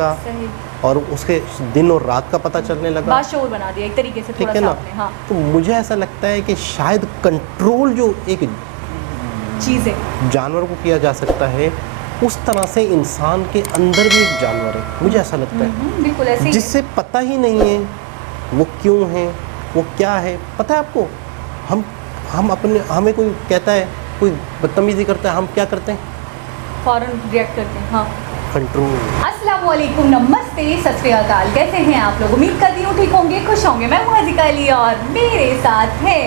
लगा और उसके दिन और रात का पता चलने लगा, बाशऊर बना दिया एक तरीके से, ठीक है ना। हाँ। तो मुझे ऐसा लगता है कि शायद कंट्रोल जो एक चीज़ है जानवर को किया जा सकता है, उस तरह से इंसान के अंदर भी एक जानवर है, मुझे ऐसा लगता है, बिल्कुल ऐसे ही, जिससे पता ही नहीं है वो क्यों है, वो क्या है। पता है आपको, हम अपने, हमें कोई कहता है, कोई बदतमीजी करता है, हम क्या करते हैं, फौरन रिएक्ट करते हैं। हाँ, कंट्रोल। अस्सलाम वालेकुम, नमस्ते, सत श्री अकाल। कैसे हैं आप लोग? उम्मीद करती हूँ ठीक होंगे, खुश होंगे। मैं मुहाजिका अली और मेरे साथ है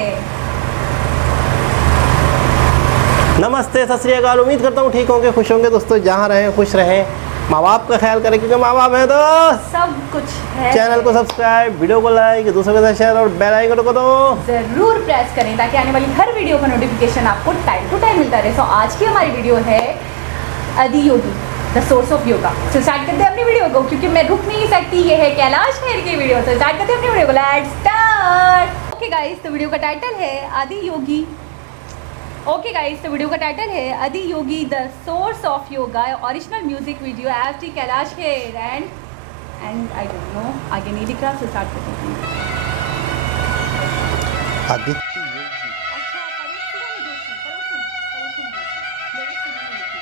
नमस्ते, सत श्री अकाल। उम्मीद करता हूँ ठीक होंगे, खुश होंगे। दोस्तों जहाँ रहें खुश रहें, माँ बाप का ख्याल करें, क्योंकि माँ बाप है तो सब कुछ है। चैनल को सब्सक्राइब, वीडियो को लाइक, दूसरों के साथ शेयर और बेल आइकन को तो ज़रूर प्रेस करें ताकि आने वाली हर वीडियो का नोटिफिकेशन आपको टाइम टू टाइम मिलता रहे। सो आज की हमारी वीडियो है Adiyogi, the source of yoga. तो स्टार्ट करते हैं अपनी वीडियो को, क्योंकि मैं रुक नहीं सकती। ये है कैलाश खेर की वीडियो। तो स्टार्ट करते हैं अपनी वीडियो को, लेट्स स्टार्ट। ओके गाइस, तो वीडियो का टाइटल है आदियोगी। ओके गाइस, तो वीडियो का टाइटल है Adiyogi, the source of yoga. Original music video FT Kailash Kher and I don't know, आगे नहीं दिख रहा। सो स्टार्ट करते हैं। आदित्य अच्छा, परोसुम जोशी, परोसुम जोशी, मेरे सुनने में लिखी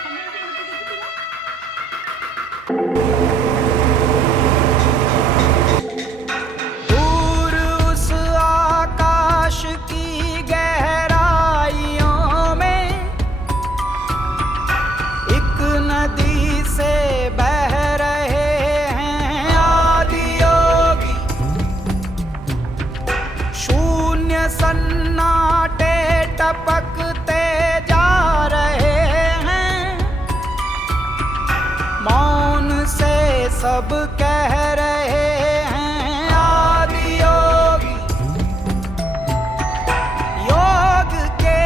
हमने ऐसी मूर्ति देखी थी ना। दूर उस आकाश की गहराइयों में एक नदी से बह रहे हैं आदियोगी। शून्य सन्नाटे टपकते जा रहे हैं, मौन से सब कह रहे हैं आदियोगी। योग के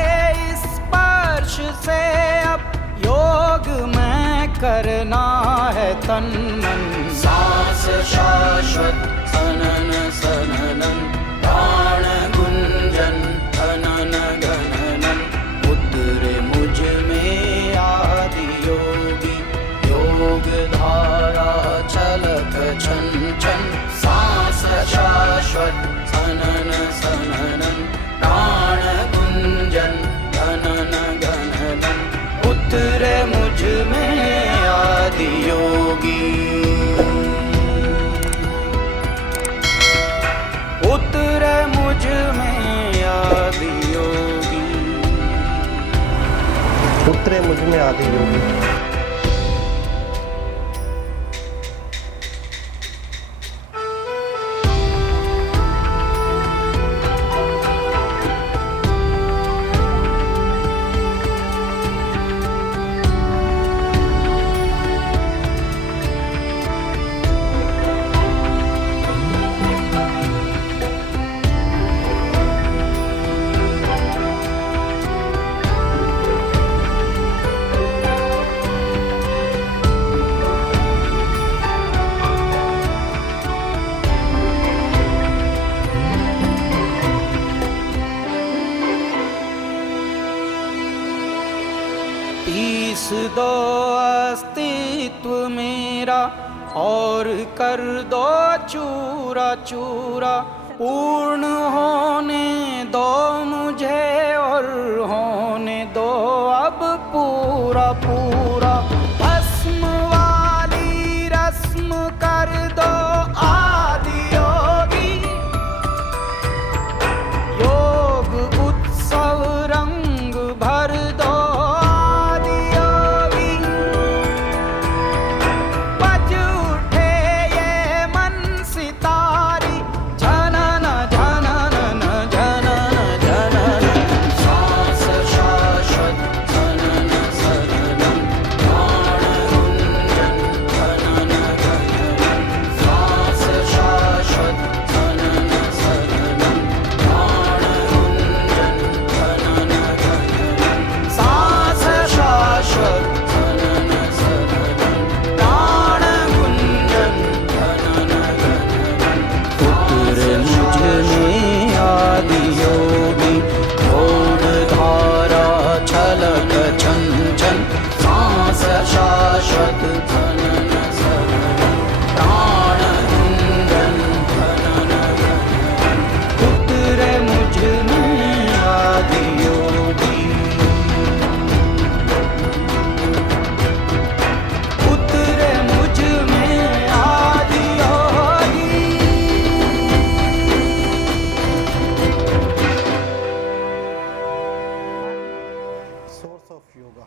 स्पर्श से अब योग में करना है तन मन। सांस शाश्वत सनन सननन, प्राण गुंजन अनन गणनन। उतरे मुझ में आदियोगी, योग धारा छलक छन छन। सांस शाश्वत सनन सननन, प्राण गुंजन गणन गणनन। उतरे मुझ में आदियोगी, उतरे मुझ में आदियोगी। उतरे मुझ में आदियोगी। पीस दो अस्तित्व मेरा और कर दो चूरा चूरा। पूर्ण होने दो मुझे और होने दो अब पूरा पूरा। भस्म वाली रस्म कर दो आदियोगी। योग उत्सव रंग भर दो आदियोगी। बज उठे ये मन सितारी, झनन झनन झनन झनन। सांस शाश्वत सनन सननन, जनन सकलं प्राणहिन्दन् धनन जनन उतरे मुझ में आदि योगी उतरे मुझ में आदि योगी सोर्स ऑफ योगा।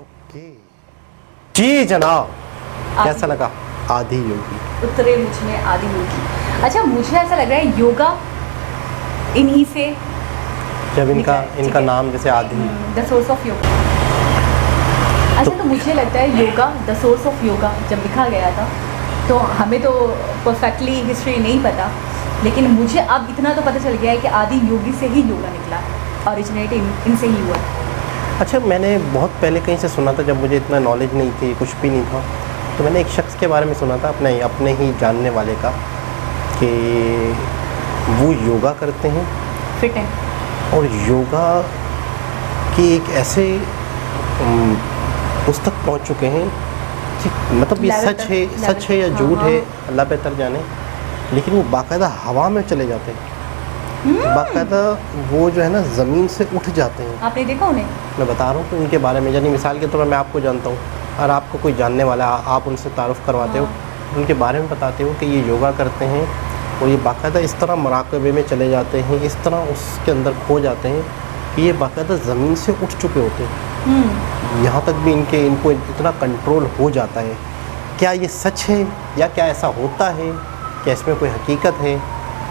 ओके जी जनाब, कैसा लगा आदि योगी? उतरे मुझ में आदि योगी। अच्छा, मुझे ऐसा लग रहा है योगा इन्हीं से जब इनका निकला है, ठीक इनका है। नाम जैसे आदि, द सोर्स ऑफ योगा। अच्छा, तो मुझे लगता है yoga the source of yoga जब लिखा गया था, तो हमें तो परफेक्टली हिस्ट्री नहीं पता, लेकिन मुझे अब इतना तो पता चल गया है कि आदि योगी से ही योगा निकला है, ऑरिजिनेट इनसे ही हुआ है। अच्छा मैंने बहुत पहले कहीं से सुना था, जब मुझे इतना नॉलेज नहीं थी, कुछ भी नहीं था, तो मैंने एक शख्स के बारे में सुना था, अपने ही जानने वाले का, कि वो योगा करते हैं फिट है। और योगा की एक ऐसे पुस्तक पहुंच चुके हैं कि मतलब ये सच है या झूठ है, अल्लाह बेहतर जाने, लेकिन वो बाकायदा हवा में चले जाते हैं, बाकायदा वो जो है ना ज़मीन से उठ जाते हैं। आपने देखा उन्हें? मैं बता रहा हूँ कि उनके बारे में, यानी मिसाल के तौर पर मैं आपको जानता हूँ और आपको कोई जानने वाला, आप उनसे तारुफ़ करवाते हो, उनके बारे में बताते हो कि ये योगा करते हैं और ये बाकायदा इस तरह मुराक़बे में चले जाते हैं, इस तरह उसके अंदर खो जाते हैं कि ये बाकायदा ज़मीन से उठ चुके होते हैं। यहाँ तक भी इनको इतना कंट्रोल हो जाता है। क्या ये सच है या क्या ऐसा होता है, क्या इसमें कोई हकीकत है,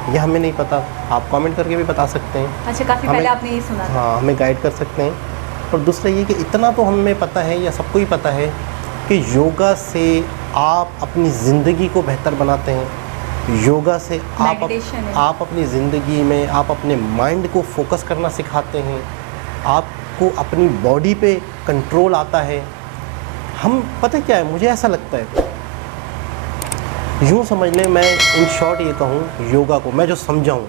यह हमें नहीं पता। आप कमेंट करके भी बता सकते हैं। अच्छा, काफ़ी पहले आपने ये सुना था। हाँ, हमें गाइड कर सकते हैं। और दूसरा ये कि इतना तो हमें पता है या सबको ही पता है कि योगा से आप अपनी ज़िंदगी को बेहतर बनाते हैं। योगा से Meditation है। आप अपनी ज़िंदगी में आप अपने माइंड को फोकस करना सिखाते हैं, आपको अपनी बॉडी पे कंट्रोल आता है। हम पता क्या है, मुझे ऐसा लगता है, यूँ समझ लें, मैं इन शॉर्ट ये कहूँ योगा को, मैं जो समझा हूँ,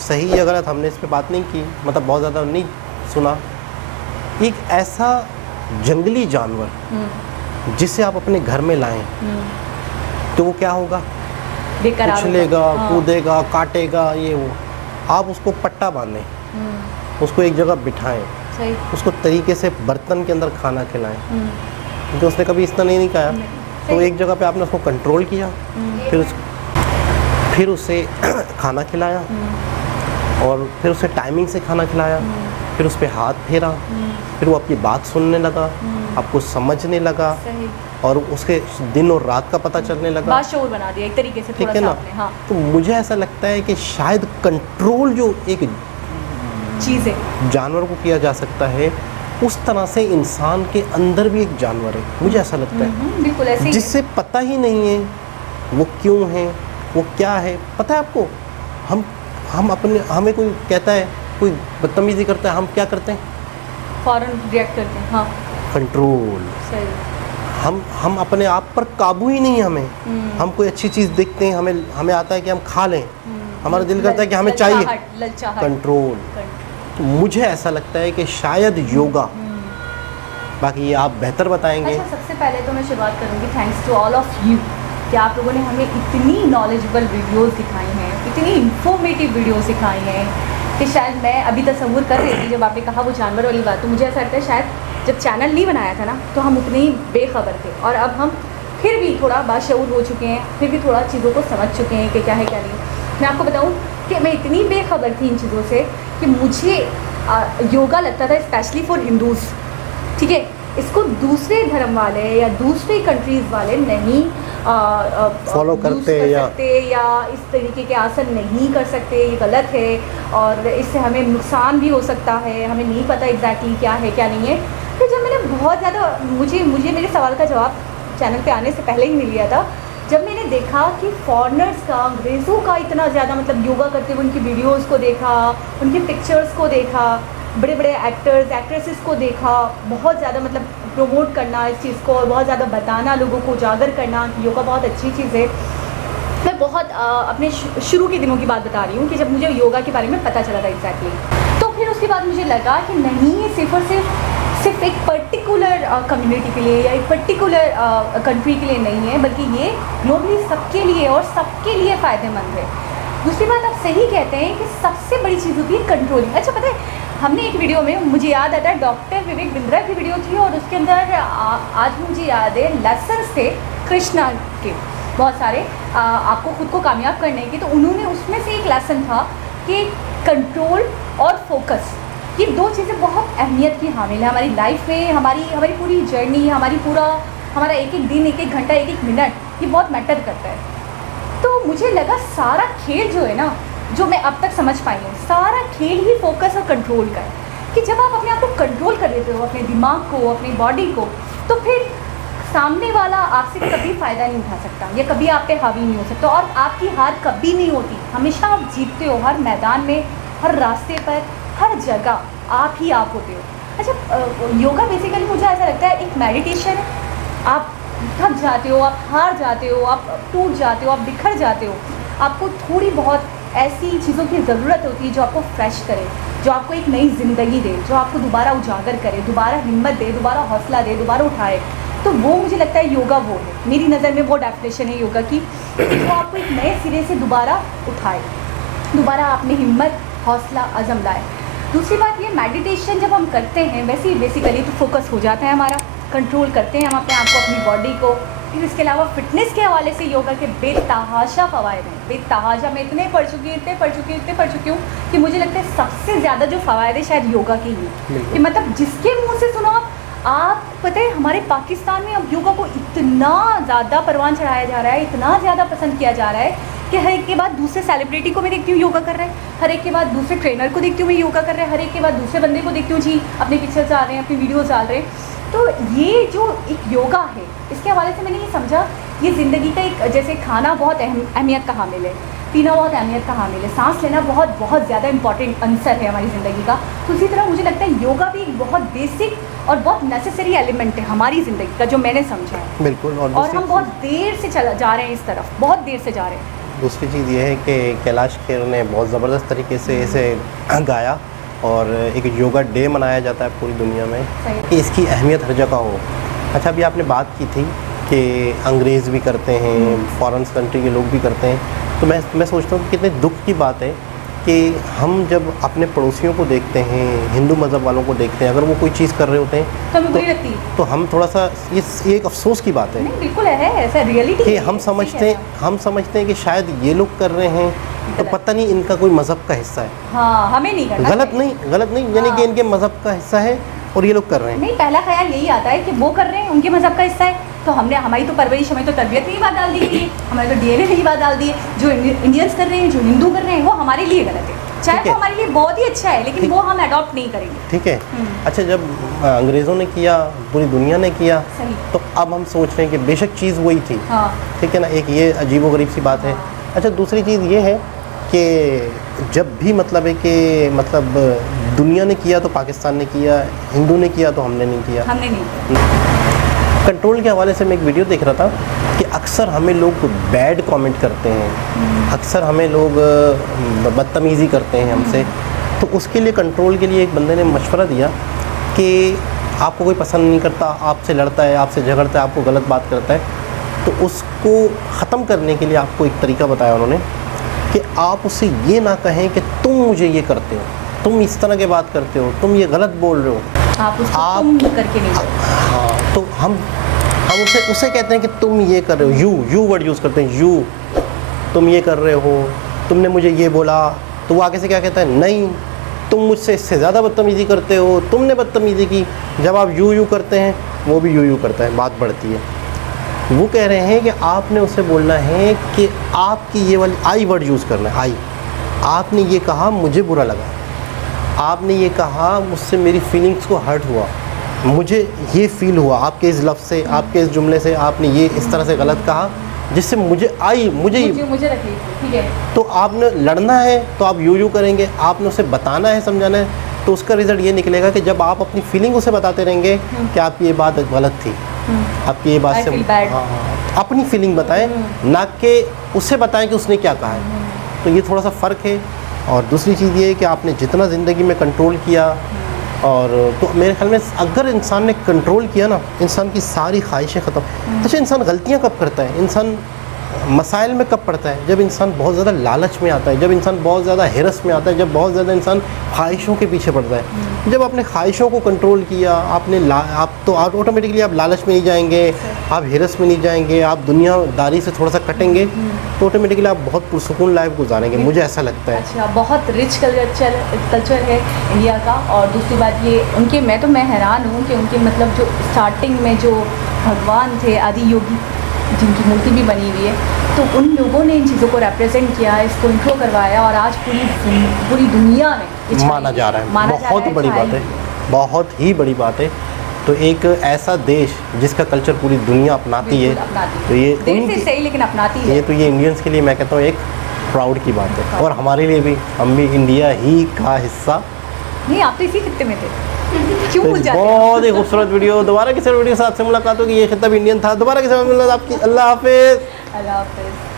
सही या गलत हमने इस पे बात नहीं की, मतलब बहुत ज़्यादा नहीं सुना, एक ऐसा जंगली जानवर जिसे आप अपने घर में लाएं तो वो क्या होगा, बेकरार उछलेगा, होगा। हाँ। कूदेगा, काटेगा, ये वो। आप उसको पट्टा बांधें, उसको एक जगह बिठाएं, सही। उसको तरीके से बर्तन के अंदर खाना खिलाएं, क्योंकि उसने कभी इस तरह नहीं खाया, तो एक जगह पे आपने उसको कंट्रोल किया, फिर उसे खाना खिलाया, और फिर उसे टाइमिंग से खाना खिलाया, फिर उस पर हाथ फेरा, फिर वो आपकी बात सुनने लगा, आपको समझने लगा, सही। और उसके दिन और रात का पता चलने लगा। बाशऊर बना दिया एक तरीके से, ठीक थोड़ा है सा ना? आपने। हाँ, तो मुझे ऐसा लगता है कि शायद कंट्रोल जो एक चीज़ है, जानवर को किया जा सकता है, उस तरह से इंसान के अंदर भी एक जानवर है, मुझे ऐसा लगता है, बिल्कुल ऐसे ही है। जिससे पता ही नहीं है वो क्यों है, वो क्या है। पता है आपको, हम अपने, हमें कोई कहता है, कोई बदतमीजी करता है, हम क्या करते हैं, फौरन रिएक्ट करते हैं। हाँ, कंट्रोल। सही। हम अपने आप पर काबू ही नहीं है हमें। हम कोई अच्छी चीज़ देखते हैं, हमें आता है कि हम खा लें, हमारा दिल करता है कि हमें चाहिए, ललचाहट। कंट्रोल। तो मुझे ऐसा लगता है कि शायद योगा, बाकी ये आप बेहतर बताएंगे। अच्छा, सबसे पहले तो मैं शुरुआत करूँगी thanks to all of you कि आप लोगों ने हमें इतनी नॉलेजेबल वीडियोस दिखाई हैं, इतनी इंफॉर्मेटिव वीडियोस दिखाई हैं कि शायद मैं अभी तसव्वुर कर रही थी, जब आपने कहा वो जानवर वाली बात, तो मुझे ऐसा लगता है शायद जब चैनल नहीं बनाया था ना, तो हम उतने ही बेखबर थे, और अब हम फिर भी थोड़ा बाशऊर हो चुके हैं, फिर भी थोड़ा चीज़ों को समझ चुके हैं कि क्या है क्या नहीं। मैं आपको बताऊं कि मैं इतनी बेखबर थी इन चीज़ों से कि मुझे योगा लगता था स्पेशली फॉर हिंदूज़, ठीक है, इसको दूसरे धर्म वाले या दूसरी कंट्रीज़ वाले नहीं फॉलो करते या इस तरीके के आसन नहीं कर सकते, ये गलत है, और इससे हमें नुकसान भी हो सकता है, हमें नहीं पता एग्जैक्टली क्या है क्या नहीं है। फिर जब मैंने बहुत ज़्यादा, मुझे मेरे सवाल का जवाब चैनल पे आने से पहले ही मिल गया था, जब मैंने देखा कि फॉरेनर्स का, अंग्रेज़ों का इतना ज़्यादा मतलब योगा करते हुए उनकी वीडियोज़ को देखा, उनकी पिक्चर्स को देखा, बड़े बड़े एक्टर्स एक्ट्रेसेस को देखा, बहुत ज़्यादा मतलब प्रमोट करना इस चीज़ को, और बहुत ज़्यादा बताना, लोगों को उजागर करना कि योगा बहुत अच्छी चीज़ है। मैं बहुत अपने शुरू के दिनों की बात बता रही हूँ कि जब मुझे योगा के बारे में पता चला था एग्जैक्टली, तो फिर उसके बाद मुझे लगा कि नहीं, ये सिर्फ और सिर्फ एक पर्टिकुलर पर्टिकुलर कम्युनिटी के लिए या एक पर्टिकुलर कंट्री के लिए नहीं है, बल्कि ये ग्लोबली सबके लिए और सबके लिए फ़ायदेमंद है। दूसरी बात, आप सही कहते हैं कि सबसे बड़ी चीज़ होती है कंट्रोलिंग। अच्छा, पता है हमने एक वीडियो में, मुझे याद आता है डॉक्टर विवेक बिंद्रा की वीडियो थी, और उसके अंदर आज मुझे याद है लेसन्स थे कृष्णा के बहुत सारे आपको खुद को कामयाब करने के। तो उन्होंने उसमें से एक लेसन था कि कंट्रोल और फोकस, ये दो चीज़ें बहुत अहमियत की हामिल है हमारी लाइफ में। हमारी पूरी जर्नी, हमारा एक एक दिन, एक एक घंटा, एक एक मिनट, ये बहुत मैटर करता है। तो मुझे लगा सारा खेल जो है ना, जो मैं अब तक समझ पाई हूँ, सारा खेल ही फोकस और कंट्रोल का है। कि जब आप अपने आप को कंट्रोल कर लेते हो, अपने दिमाग को, अपनी बॉडी को, तो फिर सामने वाला आपसे कभी फ़ायदा नहीं उठा सकता या कभी आप पे हावी नहीं हो सकता, और आपकी हार कभी नहीं होती। हमेशा आप जीतते हो, हर मैदान में, हर रास्ते पर, हर जगह आप ही आप होते हो। अच्छा, योगा बेसिकली मुझे ऐसा लगता है एक मेडिटेशन है। आप थक जाते हो, आप हार जाते हो, आप टूट जाते हो, आप बिखर जाते हो, आपको थोड़ी बहुत ऐसी चीज़ों की ज़रूरत होती है जो आपको फ्रेश करे, जो आपको एक नई ज़िंदगी दे, जो आपको दोबारा उजागर करे, दोबारा हिम्मत दे, दोबारा हौसला दे, दोबारा उठाए। तो वो मुझे लगता है योगा वो है, मेरी नज़र में वो डेफिनेशन है योगा की, जो आपको एक नए सिरे से दोबारा उठाए, दोबारा आप में हिम्मत, हौसला, अज़म लाए। दूसरी बात ये, मेडिटेशन जब हम करते हैं वैसे ही बेसिकली तो फोकस हो जाता है हमारा, कंट्रोल करते हैं हम अपने आप को, अपनी बॉडी को। फिर इसके अलावा फिटनेस के हवाले से योगा के बेतहाशा फ़वाइद हैं, बेतहाशा। मैं इतने पढ़ चुकी हूँ कि मुझे लगता है सबसे ज़्यादा जो फ़वाइद है शायद योगा के ही, कि मतलब जिसके मुँह से सुनो आप पता है हमारे पाकिस्तान में अब योगा को इतना ज़्यादा परवान चढ़ाया जा रहा है, इतना ज़्यादा पसंद किया जा रहा है कि हर एक के बाद दूसरे सेलिब्रिटी को मैं देखती हूँ योगा कर रहे हैं, हर एक के बाद दूसरे ट्रेनर को देखती हूँ मैं योगा कर रहे हैं, हर एक के बाद दूसरे बंदे को देखती हूँ जी अपने पिक्चर्स डाल रहे हैं, अपनी वीडियोज़ डाल रहे हैं। तो ये जो एक योगा है, इसके हवाले से मैंने ये समझा, ये ज़िंदगी का एक, जैसे खाना बहुत अहमियत का हामिल है, पीना बहुत अहमियत का हामिल है, सांस लेना बहुत बहुत ज़्यादा इंपॉर्टेंट अंसर है हमारी ज़िंदगी का। तो उसी तरह मुझे लगता है योगा भी एक बहुत बेसिक और बहुत नेसेसरी एलिमेंट है हमारी ज़िंदगी का, जो मैंने समझा है। बिल्कुल। और हम बहुत देर से जा रहे हैं इस तरफ, बहुत देर से जा रहे हैं। दूसरी चीज़ ये है कि कैलाश खेर ने बहुत ज़बरदस्त तरीके से इसे गाया, और एक योगा डे मनाया जाता है पूरी दुनिया में कि इसकी अहमियत हर जगह हो। अच्छा, अभी आपने बात की थी कि अंग्रेज़ भी करते हैं, फॉरेन कंट्री के लोग भी करते हैं, तो मैं सोचता हूँ कि कितने दुख की बात है कि हम जब अपने पड़ोसियों को देखते हैं, हिंदू मज़हब वालों को देखते हैं, अगर वो कोई चीज़ कर रहे होते हैं तो हमें बुरी लगती है, तो हम थोड़ा सा, ये एक अफसोस की बात है। नहीं बिल्कुल है, ऐसा रियलिटी कि हम समझते हैं कि शायद ये लोग कर रहे हैं तो पता नहीं इनका कोई मज़हब का हिस्सा है। हाँ, हमें नहीं करना, गलत नहीं, यानी कि इनके मज़हब का हिस्सा है और ये लोग कर रहे हैं। नहीं, पहला ख्याल यही आता है कि वो कर रहे हैं, उनके मज़हब का हिस्सा है, तो हमारी तो परवरिश, हमें तो तरबियत में ही बात डाल दी गई है, हमारे तो डीएनए में ही बात डाल दी है। जो इंडियंस कर रहे हैं, जो हिंदू कर रहे हैं, वो हमारे लिए गलत है, चाहे वो हमारे लिए बहुत ही अच्छा है, लेकिन वो हम अडॉप्ट नहीं करेंगे। ठीक है। अच्छा, जब अंग्रेज़ों ने किया, पूरी दुनिया ने किया, तो अब हम सोच रहे हैं कि बेशक चीज़ वही थी। हाँ। ठीक है ना, एक ये अजीबोगरीब सी बात है। अच्छा, दूसरी चीज़ ये है कि जब भी मतलब है कि मतलब दुनिया ने किया तो पाकिस्तान ने किया, हिंदू ने किया तो हमने नहीं किया। कंट्रोल के हवाले से मैं एक वीडियो देख रहा था कि अक्सर हमें लोग बैड कमेंट करते हैं, अक्सर हमें लोग बदतमीज़ी करते हैं हमसे, तो उसके लिए कंट्रोल के लिए एक बंदे ने मशवरा दिया कि आपको कोई पसंद नहीं करता, आपसे लड़ता है, आपसे झगड़ता है, आपको गलत बात करता है, तो उसको ख़त्म करने के लिए आपको एक तरीका बताया उन्होंने कि आप उससे ये ना कहें कि तुम मुझे ये करते हो, तुम इस तरह की बात करते हो, तुम ये गलत बोल रहे हो, आप तुम करके नहीं। हाँ, तो हम उसे कहते हैं कि तुम ये कर रहे हो, यू वर्ड यूज़ करते हैं, यू, तुम ये कर रहे हो, तुमने मुझे ये बोला, तो वो आगे से क्या कहता है, नहीं तुम मुझसे इससे ज़्यादा बदतमीज़ी करते हो, तुमने बदतमीज़ी की। जब आप यू करते हैं, वो भी यू करता है, बात बढ़ती है। वो कह रहे हैं कि आपने उसे बोलना है कि आपकी ये वाली आई वर्ड यूज़ करना है, आई, आपने ये कहा मुझे बुरा लगा, आपने ये कहा मुझसे मेरी फीलिंग्स को हर्ट हुआ, मुझे ये फ़ील हुआ आपके इस लफ्ज़ से, आपके इस जुमले से, आपने ये इस तरह से गलत कहा जिससे मुझे तकलीफ। ठीक है, तो आपने लड़ना है तो आप यू करेंगे, आपने उसे बताना है, समझाना है, तो उसका रिज़ल्ट ये निकलेगा कि जब आप अपनी फीलिंग उसे बताते रहेंगे कि आपकी ये बात गलत थी, आपकी ये बात से, हाँ, अपनी फीलिंग बताएं, ना कि उसे बताएं कि उसने क्या कहा है। तो ये थोड़ा सा फ़र्क है। और दूसरी चीज़ ये है कि आपने जितना ज़िंदगी में कंट्रोल किया, और तो मेरे ख्याल में अगर इंसान ने कंट्रोल किया ना, इंसान की सारी ख्वाहिशें ख़त्म। अच्छा, इंसान गलतियाँ कब करता है, इंसान मसाइल में कब पड़ता है? जब इंसान बहुत ज़्यादा लालच में आता है, जब इंसान बहुत ज़्यादा हिरस में आता है, जब बहुत ज़्यादा इंसान ख्वाहिशों के पीछे पड़ता है। जब आपने ख्वाहिशों को कंट्रोल किया, आप तो ऑटोमेटिकली आप लालच में नहीं जाएंगे, आप हिरस में नहीं जाएंगे, आप दुनियादारी से थोड़ा सा कटेंगे, तो ऑटोमेटिकली आप बहुत पुरसुकून लाइफ गुजारेंगे, मुझे ऐसा लगता है। अच्छा, बहुत रिच कल्चर है इंडिया का। और दूसरी बात ये उनके, मैं हैरान हूँ कि उनके मतलब जो स्टार्टिंग में जो भगवान थे आदि योगी, जिनकी मूर्ति भी बनी हुई है, तो उन लोगों ने इन चीज़ों को रिप्रेजेंट किया, इसको इंट्रो करवाया और आज पूरी दुनिया में ये छाई माना जा रहा है। माना जा बहुत रहा है, बड़ी छाई बात है, हुई बहुत ही बड़ी बात है। तो एक ऐसा देश जिसका कल्चर पूरी दुनिया अपनाती है, बिल्कुल अपनाती है। तो ये देर उनकी- से सही लेकिन अपनाती है। ये इंडियंस के लिए मैं कहता हूँ एक प्राउड की बात है, और हमारे लिए भी, हम भी इंडिया ही का हिस्सा। नहीं, आप तो इसी खित्ते में थे, क्यों तो भूल जाते हैं? बहुत ही खूबसूरत वीडियो, दोबारा किसी वीडियो के साथ से मुलाकात होगी। ये खिताब इंडियन था, दोबारा किसी आपकी। अल्लाह हाफिज़। अल्लाह हाफ़िज़।